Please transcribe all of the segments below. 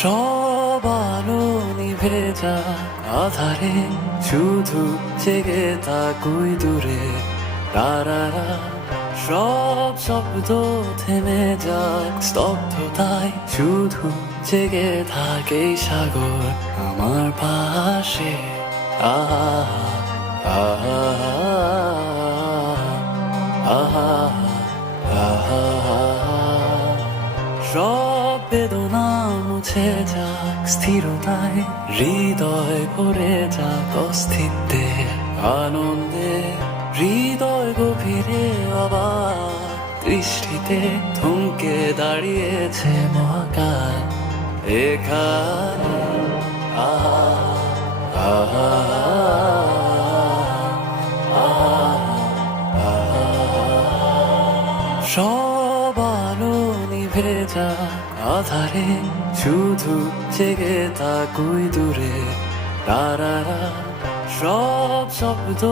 সব আলো নিভে যাক আধারে, শুধু জেগে থাকুই দূরে। তারারা সব শব্দ থেমে যাক স্তব্ধতায়, শুধু জেগে থাকে সাগর আমার পাশে। আহা আহা আহা আহা সব বেদনা মুছে যাক স্থিরতায়, হৃদয় ভরে যাক অস্তিত্বে আনন্দে। হৃদয় গভীরে অবাক দৃষ্টিতে থমকে দাঁড়িয়েছে মহাকাল এখানে। আহা আহা সব আলো নিভে যাক আধারে, শুধু জেগে থাকুই দূরে। তারারা সব শব্দ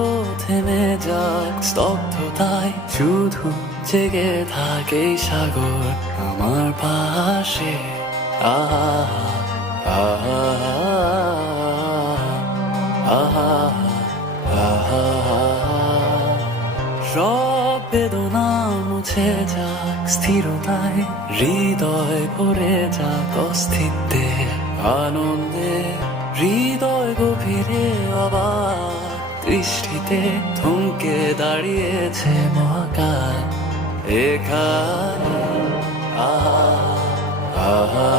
থেমে যাক স্তব্ধতায়, শুধু জেগে থাকে সাগর আমার পাশে। আহা আহা আহা আহা সব বেদনা মুছে যাক স্থিরতায়, হৃদয় ভরে যাক অস্তিত্বে আনন্দে। হৃদয় গভীরে অবাক দৃষ্টিতে থমকে দাঁড়িয়েছে মহাকাল এখানে। আহা আহা